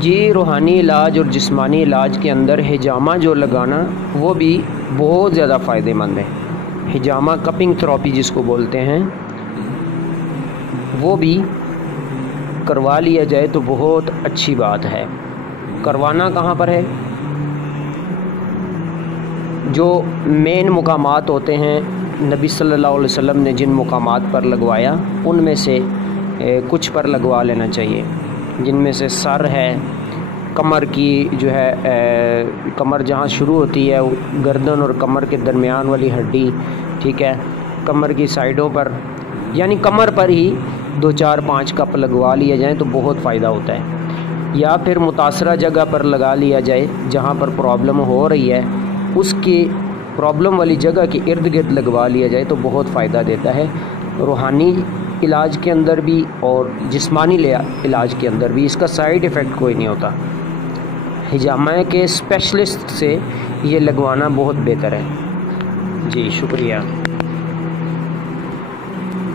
जी, रूहानी इलाज और जिस्मानी इलाज के अंदर हिजामा जो लगाना वो भी बहुत ज़्यादा फ़ायदेमंद है। हिजामा कपिंग थेरेपी जिसको बोलते हैं, वो भी करवा लिया जाए तो बहुत अच्छी बात है। करवाना कहाँ पर है? जो मेन मुकामात होते हैं, नबी सल्लल्लाहु अलैहि वसल्लम ने जिन मुकामात पर लगवाया उनमें से कुछ पर लगवा लेना चाहिए, जिनमें से सर है, कमर की जो है कमर जहाँ शुरू होती है, गर्दन और कमर के दरमियान वाली हड्डी, ठीक है, कमर की साइडों पर, यानी कमर पर ही 2 4 5 कप लगवा लिया जाए तो बहुत फ़ायदा होता है। या फिर मुतासरा जगह पर लगा लिया जाए जहाँ पर प्रॉब्लम हो रही है, उसकी प्रॉब्लम वाली जगह के इर्द गिर्द लगवा लिया जाए तो बहुत फ़ायदा देता है। रूहानी इलाज के अंदर भी और जिस्मानी इलाज के अंदर भी इसका साइड इफ़ेक्ट कोई नहीं होता। हिजामा के स्पेशलिस्ट से ये लगवाना बहुत बेहतर है। जी शुक्रिया।